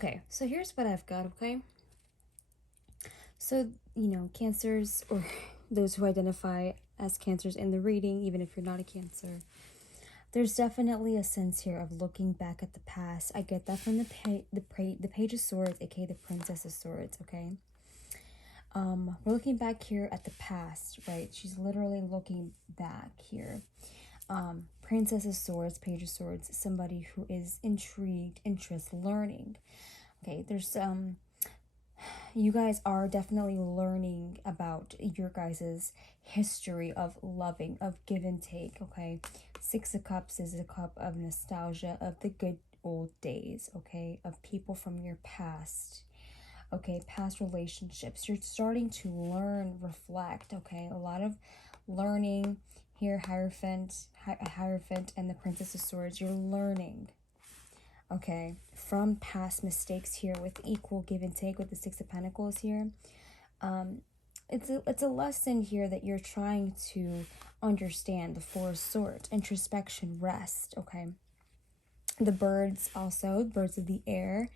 Okay, so here's what I've got, okay? So, you know, Cancers, or those who identify as Cancers in the reading, even if you're not a Cancer, there's definitely a sense here of looking back at the past. I get that from the Page of Swords, aka the Princess of Swords, okay? We're looking back here at the past, right? She's literally looking back here. Princess of Swords, Page of Swords, somebody who is intrigued, interest, learning. Okay, there's you guys are definitely learning about your guys's history of loving, of give and take, okay? Six of Cups is a cup of nostalgia, of the good old days, okay? Of people from your past, okay? Past relationships. You're starting to learn, reflect, okay? A lot of learning here. Hierophant and the Princess of Swords. You're learning, okay, from past mistakes here with equal give and take with the Six of Pentacles here. It's a lesson here that you're trying to understand. The Four of Swords, introspection, rest, okay? The birds also, birds of the air,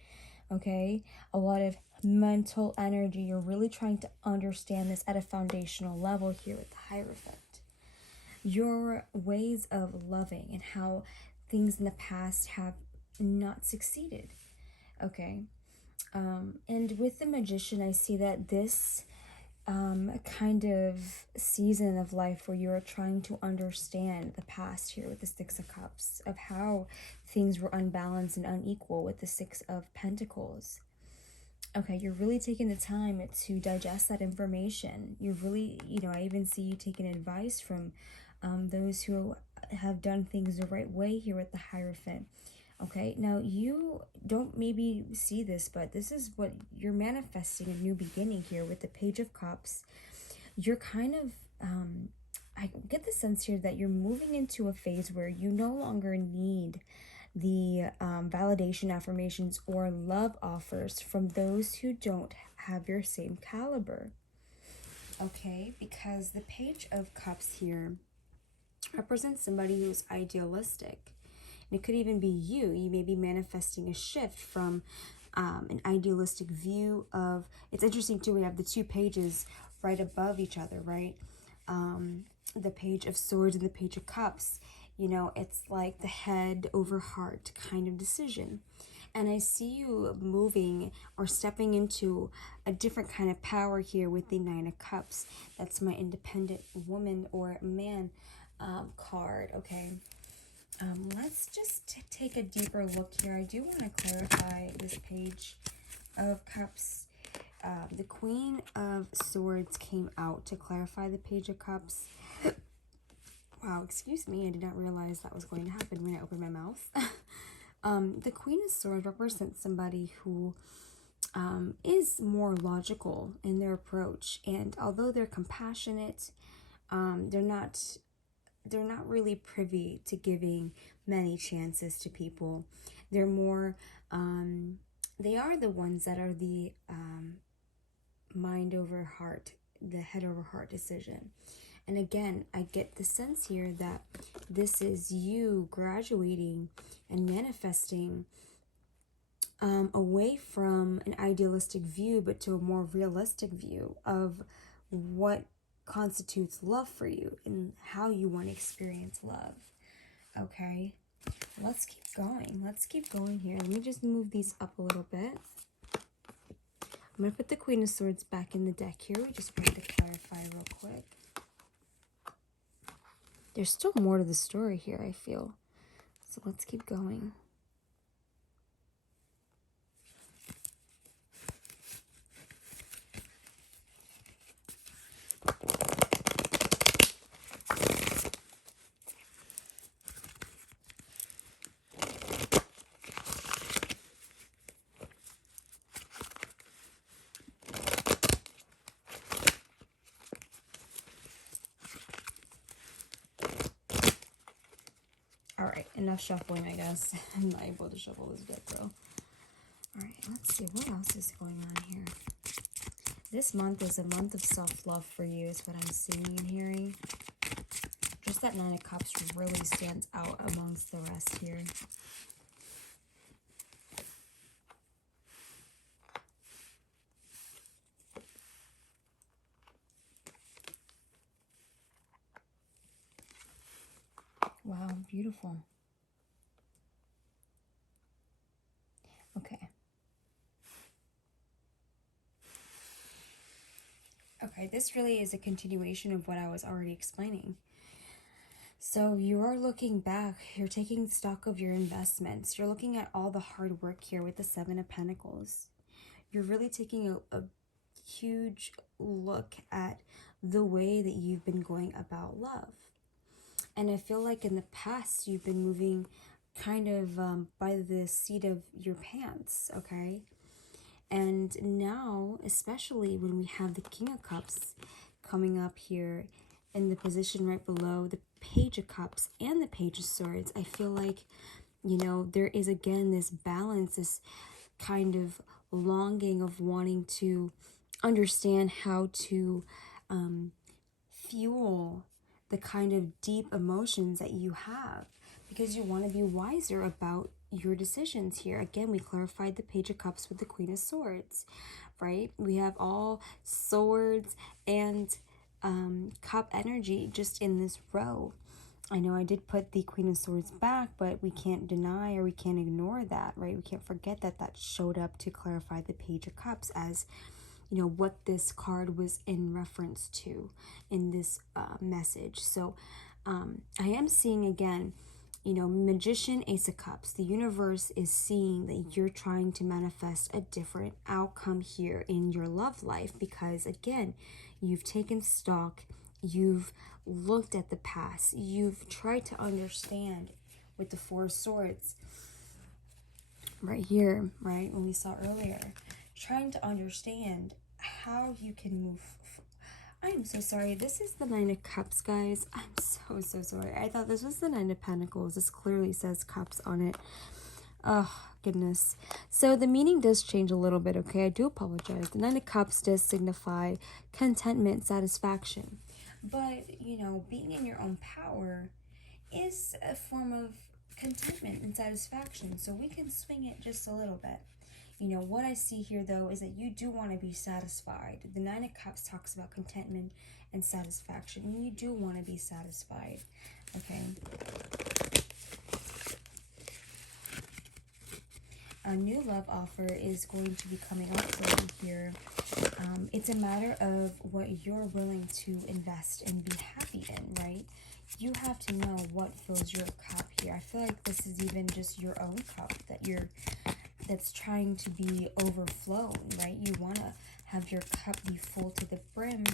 okay? A lot of mental energy. You're really trying to understand this at a foundational level here with the Hierophant. Your ways of loving and how things in the past have not succeeded, okay? And with the Magician, I see that this kind of season of life where you are trying to understand the past here with the Six of Cups, of how things were unbalanced and unequal with the Six of Pentacles. Okay, you're really taking the time to digest that information. You're really, you know, I even see you taking advice from those who have done things the right way here with the Hierophant. Okay, now you don't maybe see this, but this is what you're manifesting, a new beginning here with the Page of Cups. You're kind of, I get the sense here that you're moving into a phase where you no longer need the validation, affirmations, or love offers from those who don't have your same caliber. Okay, because the Page of Cups here represents somebody who's idealistic. And it could even be you. You may be manifesting a shift from an idealistic view of... It's interesting too, we have the two pages right above each other, right? The Page of Swords and the Page of Cups. You know, it's like the head over heart kind of decision. And I see you moving or stepping into a different kind of power here with the Nine of Cups. That's my independent woman or man card, okay? Let's just take a deeper look here. I do want to clarify this Page of Cups. The Queen of Swords came out to clarify the Page of Cups. Wow, excuse me. I did not realize that was going to happen when I opened my mouth. The Queen of Swords represents somebody who is more logical in their approach. And although they're compassionate, they're not really privy to giving many chances to people. They're more, they are the ones that are the mind over heart, the head over heart decision. And again, I get the sense here that this is you graduating and manifesting away from an idealistic view, but to a more realistic view of what constitutes love for you and how you want to experience love. Okay, let's keep going. Let's keep going here. Let me just move these up a little bit. I'm going to put the Queen of Swords back in the deck here. We just wanted to clarify real quick. There's still more to the story here, I feel. So let's keep going. Alright, enough shuffling, I guess. I'm not able to shuffle this deck, though. Alright, let's see. What else is going on here? This month is a month of self-love for you, is what I'm seeing and hearing. Just that Nine of Cups really stands out amongst the rest here. beautiful. Okay. Okay, this really is a continuation of what I was already explaining. So you are looking back, you're taking stock of your investments, you're looking at all the hard work here with the Seven of Pentacles. You're really taking a huge look at the way that you've been going about love. And I feel like in the past, you've been moving kind of by the seat of your pants, okay? And now, especially when we have the King of Cups coming up here in the position right below the Page of Cups and the Page of Swords, I feel like, you know, there is again this balance, this kind of longing of wanting to understand how to fuel the kind of deep emotions that you have, because you want to be wiser about your decisions here. Again, we clarified the Page of Cups with the Queen of Swords, right? We have all swords and cup energy just in this row. I know I did put the Queen of Swords back, but we can't deny or we can't ignore that, right? We can't forget that that showed up to clarify the Page of Cups as, you know, what this card was in reference to in this message. So I am seeing again, you know, Magician, Ace of Cups. The universe is seeing that you're trying to manifest a different outcome here in your love life, because again, you've taken stock, you've looked at the past, you've tried to understand with the Four of Swords right here, right, when we saw earlier, trying to understand how you can move. I'm so sorry. This is the Nine of Cups, guys. I'm so sorry. I thought this was the Nine of Pentacles. This clearly says Cups on it. Oh, goodness. So the meaning does change a little bit, okay? I do apologize. The Nine of Cups does signify contentment, satisfaction. But, you know, being in your own power is a form of contentment and satisfaction. So we can swing it just a little bit. You know, what I see here, though, is that you do want to be satisfied. The Nine of Cups talks about contentment and satisfaction, and you do want to be satisfied, okay? A new love offer is going to be coming up for you here. It's a matter of what you're willing to invest and be happy in, right? You have to know what fills your cup here. I feel like this is even just your own cup that's trying to be overflown, right? You want to have your cup be full to the brim,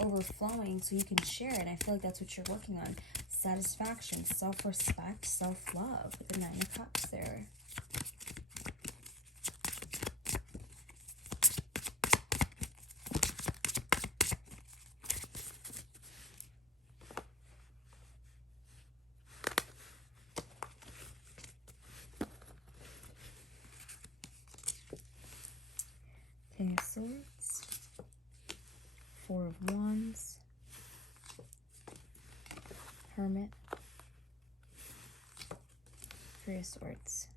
overflowing, so you can share it. I feel like that's what you're working on. Satisfaction, self-respect, self-love with the Nine of Cups there. King of Swords, Four of Wands, Hermit, Three of Swords.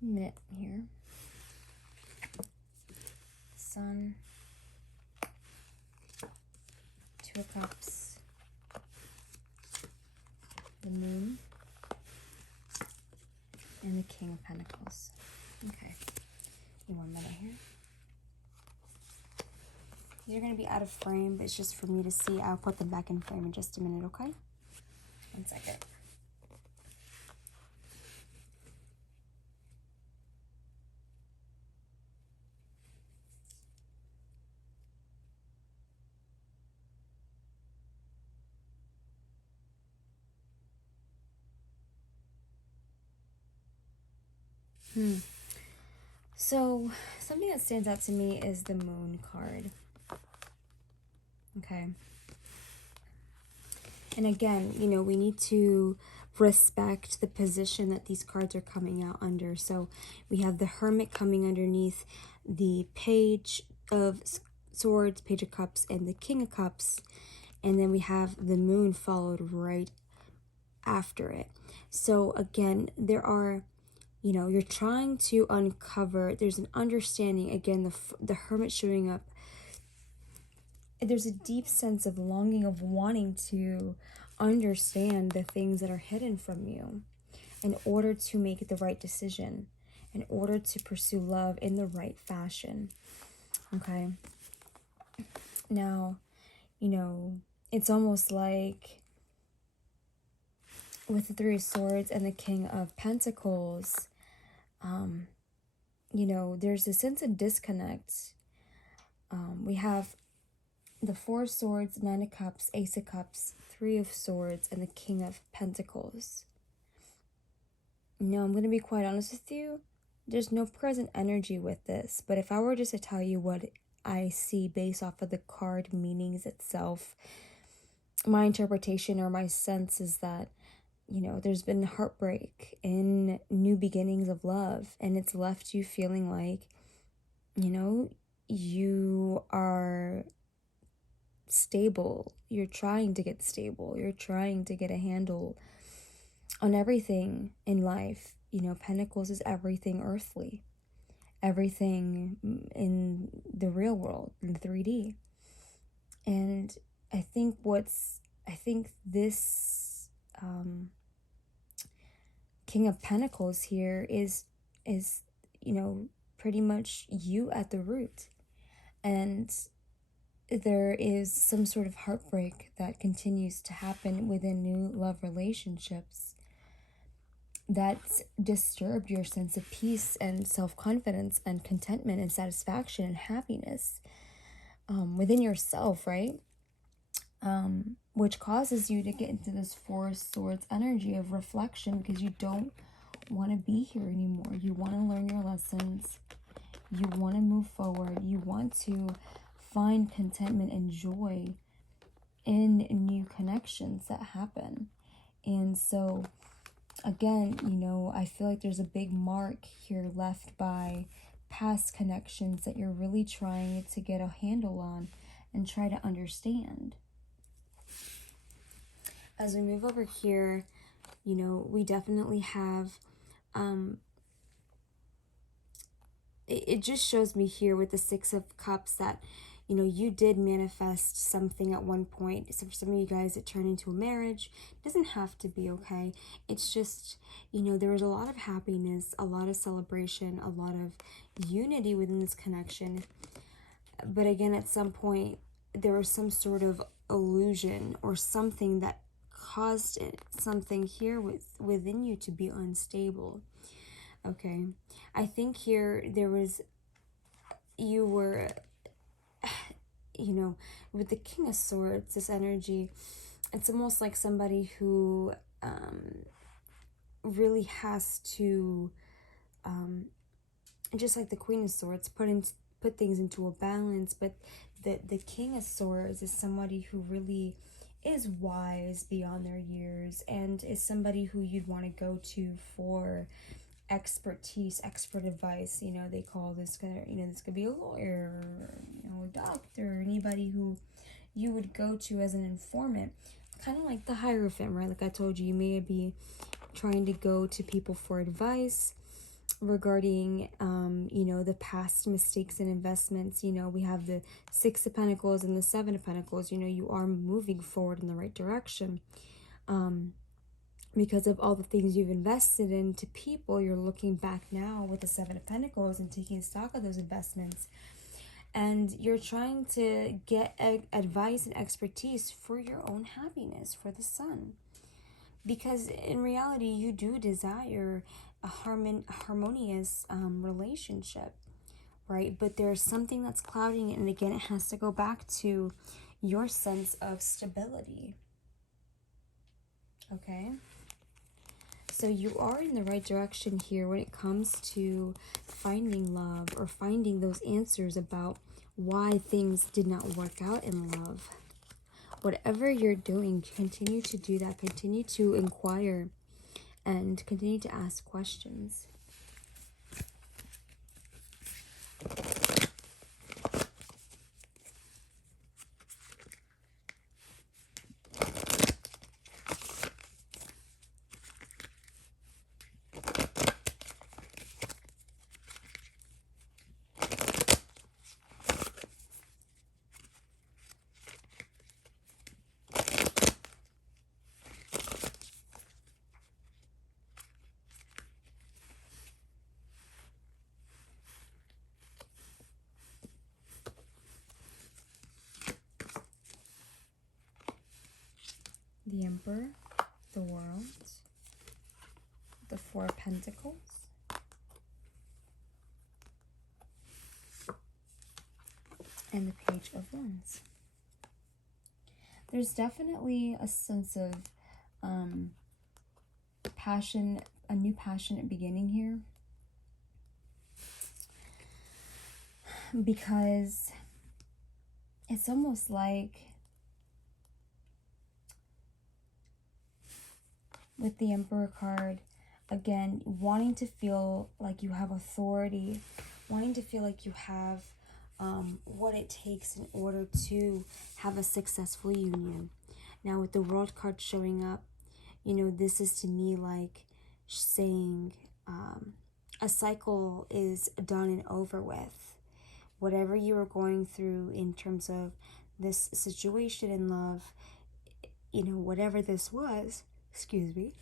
Minute here. Sun, Two of Cups, the Moon, and the King of Pentacles. Okay, one minute here. These are going to be out of frame, but it's just for me to see. I'll put them back in frame in just a minute, okay? 1 second. So, something that stands out to me is the Moon card. Okay. And again, you know, we need to respect the position that these cards are coming out under. So, we have the Hermit coming underneath the Page of Swords, Page of Cups, and the King of Cups. And then we have the Moon followed right after it. So, again, there are, you know, you're trying to uncover, there's an understanding, again, the Hermit showing up. There's a deep sense of longing, of wanting to understand the things that are hidden from you in order to make the right decision, in order to pursue love in the right fashion. Okay. Now, you know, it's almost like with the Three of Swords and the King of Pentacles, you know, there's a sense of disconnect. We have the Four of Swords, Nine of Cups, Ace of Cups, Three of Swords, and the King of Pentacles. No, I'm going to be quite honest with you. There's no present energy with this. But if I were just to tell you what I see based off of the card meanings itself, my interpretation or my sense is that, you know, there's been heartbreak in new beginnings of love. And it's left you feeling like, you know, you are stable. You're trying to get stable. You're trying to get a handle on everything in life. You know, Pentacles is everything earthly, everything in the real world, in 3D. And I think this King of Pentacles here is, you know, pretty much you at the root. And there is some sort of heartbreak that continues to happen within new love relationships that's disturbed your sense of peace and self-confidence and contentment and satisfaction and happiness within yourself, right? Which causes you to get into this Four of Swords energy of reflection, because you don't want to be here anymore. You want to learn your lessons. You want to move forward. You want to find contentment and joy in new connections that happen. And so, again, you know, I feel like there's a big mark here left by past connections that you're really trying to get a handle on and try to understand. As we move over here, you know, we definitely have, it just shows me here with the Six of Cups that, you know, you did manifest something at one point. So for some of you guys, it turned into a marriage. It doesn't have to be, okay? It's just, you know, there was a lot of happiness, a lot of celebration, a lot of unity within this connection. But again, at some point, there was some sort of illusion or something that caused something here within you to be unstable. Okay, I think here you were, you know, with the King of Swords, this energy, it's almost like somebody who really has to, just like the Queen of Swords, put things into a balance. But the King of Swords is somebody who really is wise beyond their years and is somebody who you'd want to go to for expertise, expert advice. You know, they call this kind of, you know, this could be a lawyer, or, you know, a doctor, anybody who you would go to as an informant, kind of like the Hierophant, right? Like I told you, you may be trying to go to people for advice regarding, you know, the past mistakes and investments. You know, we have the Six of Pentacles and the Seven of Pentacles. You know, you are moving forward in the right direction. Because of all the things you've invested into people, you're looking back now with the Seven of Pentacles and taking stock of those investments. And you're trying to get advice and expertise for your own happiness, for the Sun. Because in reality, you do desire a harmonious relationship, right? But there's something that's clouding it. And again, it has to go back to your sense of stability. Okay? So you are in the right direction here when it comes to finding love or finding those answers about why things did not work out in love. Whatever you're doing, continue to do that. Continue to inquire and continue to ask questions. the Emperor, the World, the Four of Pentacles, and the Page of Wands. There's definitely a sense of passion, a new passionate beginning here. Because it's almost like with the Emperor card, again, wanting to feel like you have authority, wanting to feel like you have what it takes in order to have a successful union. Now with the World card showing up, you know, this is to me like saying a cycle is done and over with. Whatever you are going through in terms of this situation in love, you know, whatever this was, excuse me,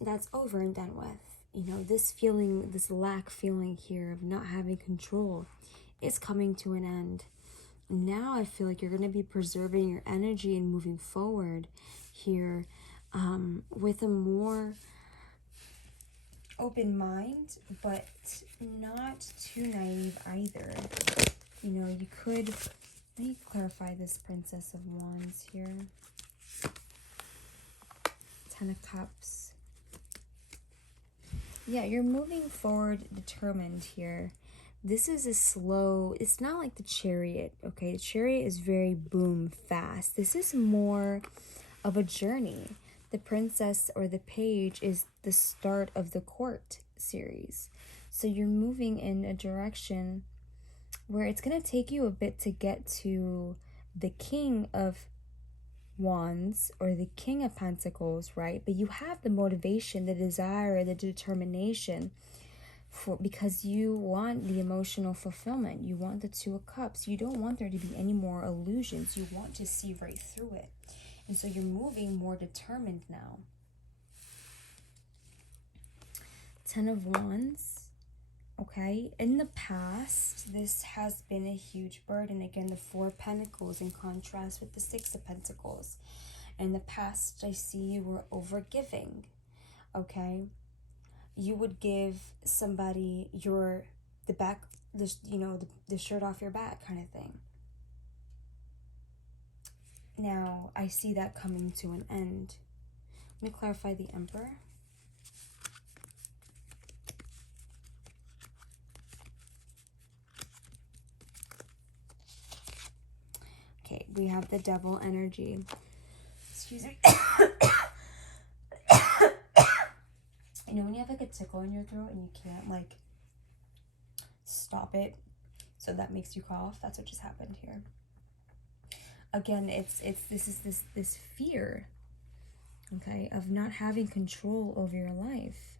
that's over and done with. You know, this feeling, this lack feeling here of not having control is coming to an end. Now I feel like you're going to be preserving your energy and moving forward here with a more open mind, but not too naive either. You know, you could, let me clarify this Princess of Wands here. Ten of Cups. Yeah, you're moving forward determined here. This is a slow, it's not like the Chariot, okay? The Chariot is very boom, fast. This is more of a journey. The Princess or the Page is the start of the Court series. So you're moving in a direction where it's going to take you a bit to get to the King of Wands or the King of Pentacles, right? But you have the motivation, the desire, the determination because you want the emotional fulfillment. You want the Two of Cups. You don't want there to be any more illusions. You want to see right through it. And so you're moving more determined now. Ten of Wands. Okay, in the past, this has been a huge burden. Again, the Four of Pentacles in contrast with the Six of Pentacles. In the past, I see you were overgiving. Okay, you would give somebody the shirt off your back kind of thing. Now, I see that coming to an end. Let me clarify the Emperor. Okay, we have the Devil energy. Excuse me. You know when you have like a tickle in your throat and you can't like stop it, so that makes you cough? That's what just happened here. Again, this fear, okay, of not having control over your life,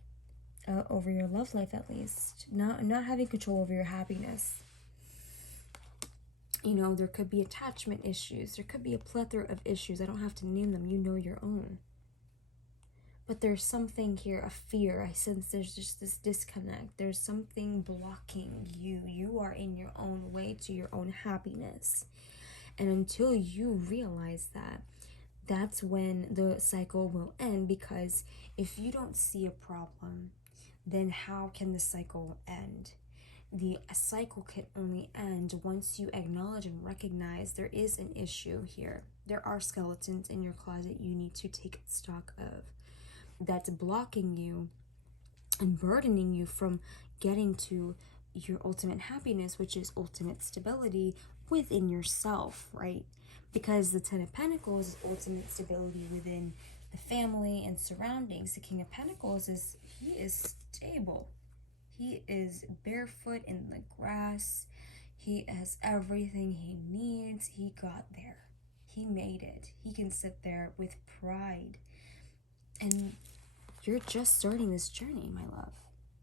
over your love life at least, not having control over your happiness. You know, there could be attachment issues. There could be a plethora of issues. I don't have to name them. You know your own. But there's something here, a fear. I sense there's just this disconnect. There's something blocking you. You are in your own way to your own happiness. And until you realize that, that's when the cycle will end. Because if you don't see a problem, then how can the cycle end? The cycle can only end once you acknowledge and recognize there is an issue here. There are skeletons in your closet you need to take stock of that's blocking you and burdening you from getting to your ultimate happiness, which is ultimate stability within yourself, right? Because the Ten of Pentacles is ultimate stability within the family and surroundings. The King of Pentacles he is stable. He is barefoot in the grass. He has everything he needs. He got there. He made it. He can sit there with pride. And you're just starting this journey, my love.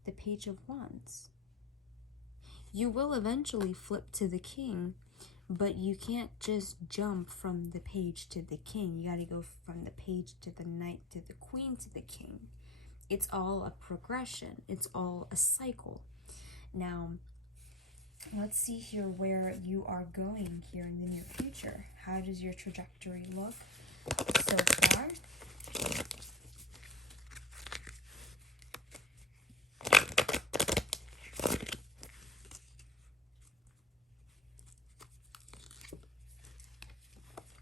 The Page of Wands. You will eventually flip to the King, but you can't just jump from the Page to the King. You got to go from the Page to the Knight to the Queen to the King. It's all a progression. It's all a cycle. Now, Let's see here where you are going here in the near future. How does your trajectory look so far?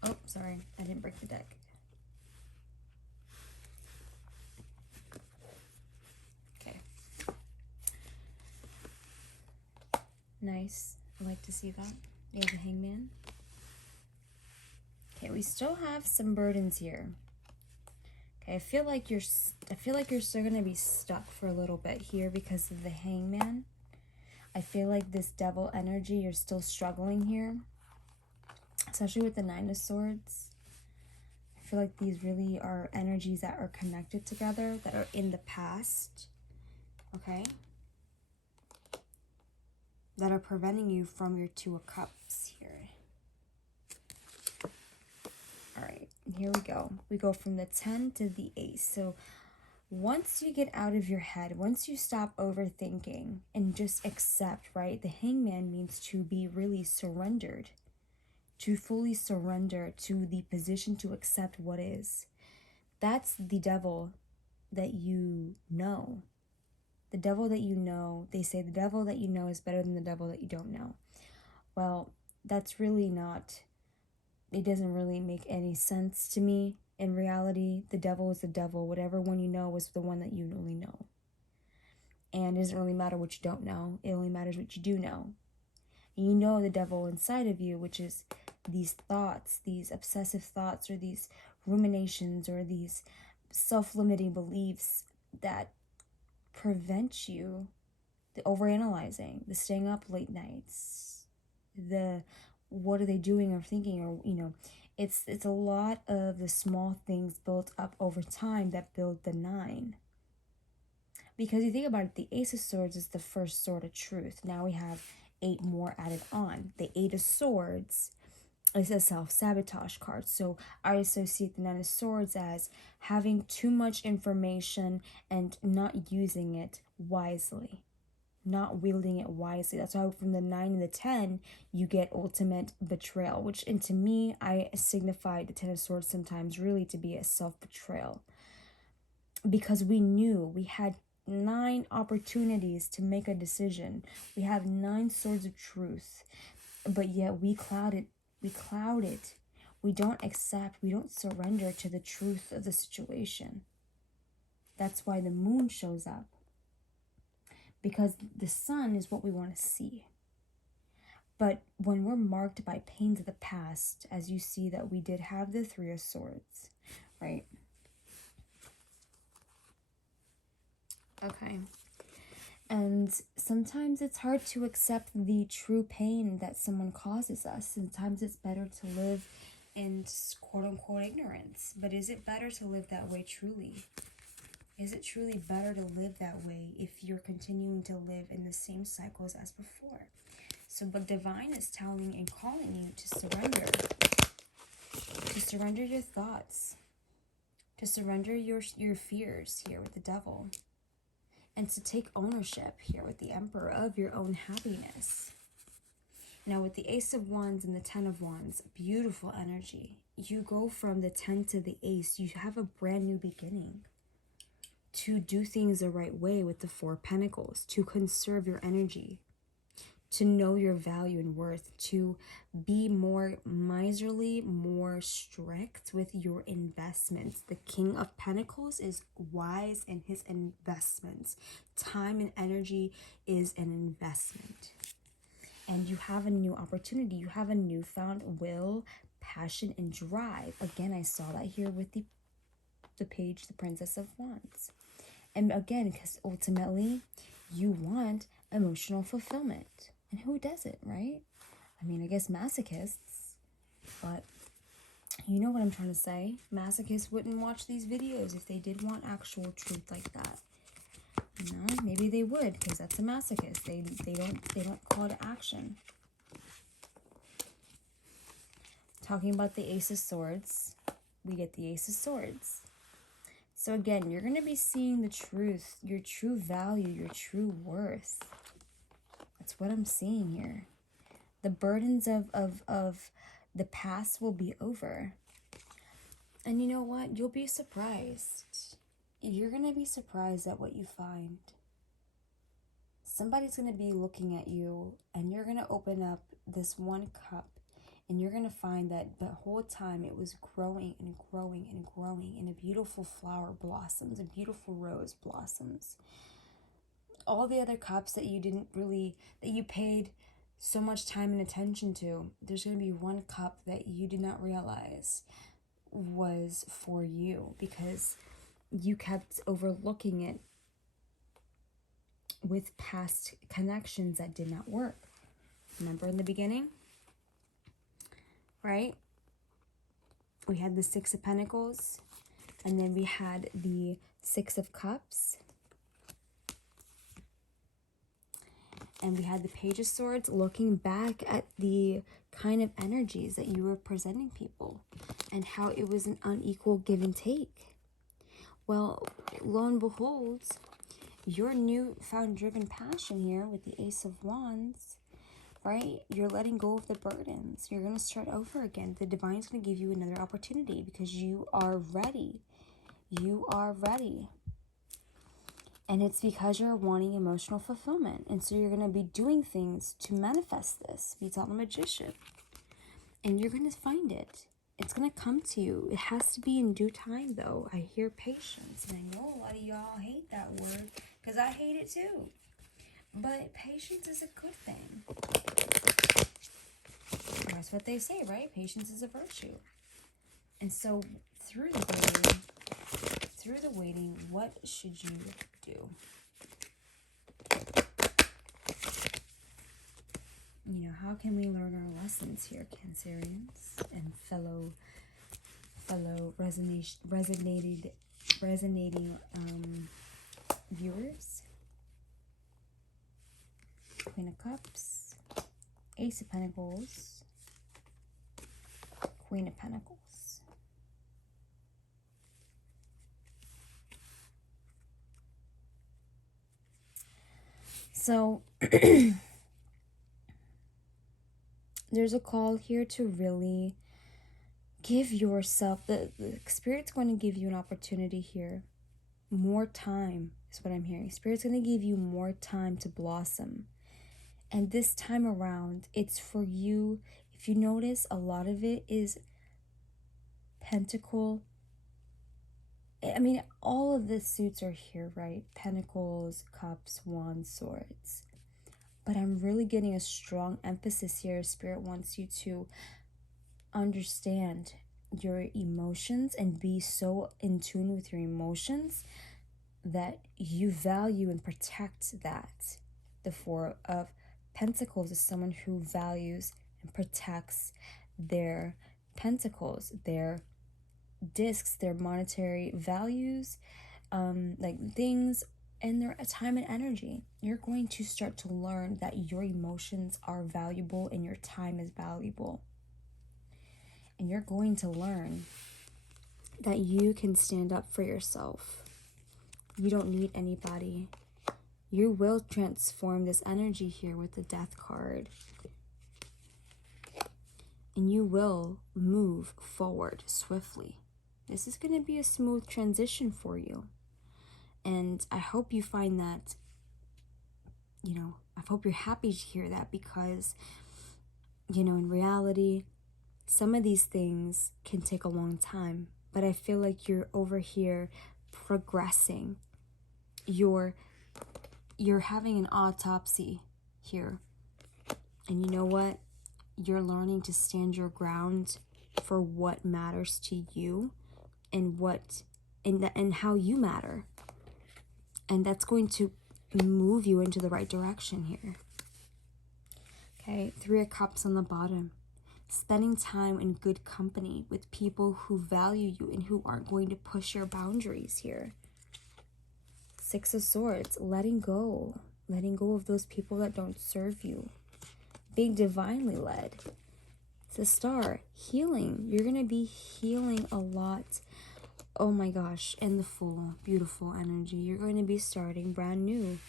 Oh, sorry, I didn't break the deck. Okay. Nice. I like to see that. You have the Hangman. Okay, we still have some burdens here. Okay, I feel like you're still gonna be stuck for a little bit here because of the Hangman. I feel like this devil energy, you're still struggling here, especially with the Nine of Swords. I feel like these really are energies that are connected together, that are in the past, okay? That are preventing you from your Two of Cups here. All right, here we go. We go from the 10 to the Ace. So once you get out of your head, once you stop overthinking and just accept, right? The Hangman means to be really surrendered, to fully surrender to the position, to accept what is. That's the devil that you know. The devil that you know, they say the devil that you know is better than the devil that you don't know. Well, that's really not, it doesn't really make any sense to me. In reality, the devil is the devil. Whatever one you know is the one that you only know. And it doesn't really matter what you don't know. It only matters what you do know. And you know the devil inside of you, which is these thoughts, these obsessive thoughts, or these ruminations, or these self-limiting beliefs that prevent you, the overanalyzing, the staying up late nights, the what are they doing or thinking, or it's a lot of the small things built up over time that build the 9. Because you think about it, the Ace of Swords is the first sword of truth. Now we have 8 more added on. The 8 of Swords is a self-sabotage card. So I associate the 9 of Swords as having too much information and not using it wisely. Not wielding it wisely. That's why from the 9 and the 10, you get ultimate betrayal. Which, and to me, I signify the 10 of Swords sometimes really to be a self-betrayal. Because we knew we had 9 opportunities to make a decision. We have 9 swords of truth, but yet we cloud it. We don't accept, we don't surrender to the truth of the situation. That's why the moon shows up. Because the sun is what we want to see. But when we're marked by pains of the past, as you see that we did have the 3 of Swords, right? Okay. And sometimes it's hard to accept the true pain that someone causes us. Sometimes it's better to live in quote-unquote ignorance. But is it better to live that way truly? Is it truly better to live that way if you're continuing to live in the same cycles as before? So what Divine is telling and calling you to surrender. To surrender your thoughts. To surrender your fears here with the Devil. And to take ownership here with the Emperor of your own happiness. Now with the Ace of Wands and the 10 of Wands, beautiful energy. You go from the 10 to the Ace. You have a brand new beginning. To do things the right way with the 4 of Pentacles. To conserve your energy. To know your value and worth. To be more miserly, more strict with your investments. The King of Pentacles is wise in his investments. Time and energy is an investment. And you have a new opportunity. You have a newfound will, passion, and drive. Again, I saw that here with the page, the Princess of Wands. And again, because ultimately, you want emotional fulfillment. And who doesn't, right? I mean, I guess masochists, but you know what I'm trying to say. Masochists wouldn't watch these videos if they did want actual truth like that. You know, maybe they would, because that's a masochist. They don't call to action. Talking about the Ace of Swords, we get the Ace of Swords. So again, you're going to be seeing the truth, your true value, your true worth. That's what I'm seeing here. The burdens of the past will be over. And you know what? You'll be surprised. You're going to be surprised at what you find. Somebody's going to be looking at you, and you're going to open up this one cup, and you're going to find that the whole time it was growing and growing and growing, and a beautiful flower blossoms, a beautiful rose blossoms. All the other cups that you paid so much time and attention to, there's going to be one cup that you did not realize was for you because you kept overlooking it with past connections that did not work. Remember in the beginning? Right? We had the Six of Pentacles, and then we had the Six of Cups, and we had the Page of Swords, looking back at the kind of energies that you were presenting people and how it was an unequal give and take. Well, lo and behold, your newfound driven passion here with the Ace of Wands, right? You're letting go of the burdens. You're going to start over again. The divine's going to give you another opportunity because you are ready. You are ready. And it's because you're wanting emotional fulfillment. And so you're going to be doing things to manifest this. Be taught the Magician. And you're going to find it. It's going to come to you. It has to be in due time, though. I hear patience. And I know a lot of y'all hate that word because I hate it too. But patience is a good thing. That's what they say, right? Patience is a virtue. And so through the waiting, what should you do? You know, how can we learn our lessons here, Cancerians and fellow resonating viewers? Queen of Cups, Ace of Pentacles, Queen of Pentacles. So there's a call here to really give yourself, the Spirit's going to give you an opportunity here. More time is what I'm hearing. Spirit's going to give you more time to blossom. And this time around, it's for you. If you notice, a lot of it is Pentacle. I mean, all of the suits are here, right? Pentacles, Cups, Wands, Swords. But I'm really getting a strong emphasis here. Spirit wants you to understand your emotions and be so in tune with your emotions that you value and protect that. The Four of Pentacles is someone who values and protects their pentacles, their discs, their monetary values, like things, and their time and energy. You're going to start to learn that your emotions are valuable and your time is valuable. And you're going to learn that you can stand up for yourself. You don't need anybody. You will transform this energy here with the Death card. And you will move forward swiftly. This is going to be a smooth transition for you. And I hope you find that, I hope you're happy to hear that because, in reality, some of these things can take a long time. But I feel like you're over here progressing. You're having an autopsy here. And you know what? You're learning to stand your ground for what matters to you and and how you matter. And that's going to move you into the right direction here. Okay, Three of Cups on the bottom. Spending time in good company with people who value you and who aren't going to push your boundaries here. Six of Swords, letting go of those people that don't serve you. Being divinely led. It's a Star, healing. You're going to be healing a lot. Oh my gosh, and the Fool, beautiful energy. You're going to be starting brand new.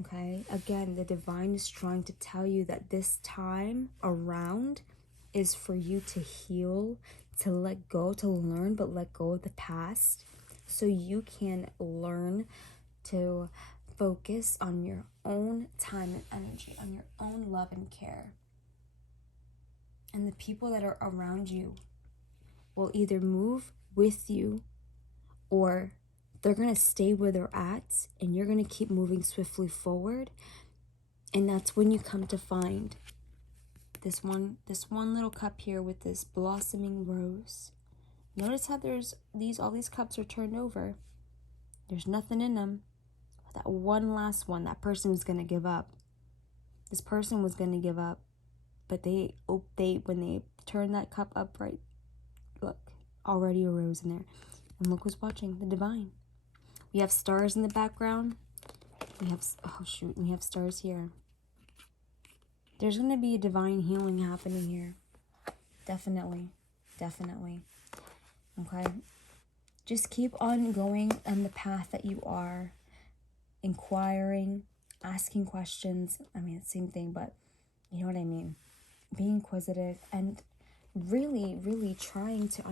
Okay, again, the divine is trying to tell you that this time around is for you to heal, to let go, to learn, but let go of the past so you can learn to focus on your own time and energy, on your own love and care. And the people that are around you will either move with you or they're going to stay where they're at and you're going to keep moving swiftly forward. And that's when you come to find this one little cup here with this blossoming rose. Notice how there's all these cups are turned over. There's nothing in them. That one last one, that person was going to give up. This person was going to give up. But when they turned that cup upright, look, already a rose in there. And look who's watching, the divine. We have stars in the background. We have stars here. There's going to be a divine healing happening here. Definitely. Okay? Just keep on going on the path that you are. Inquiring, asking questions. I mean, it's the same thing, but you know what I mean. Being inquisitive and really, really trying to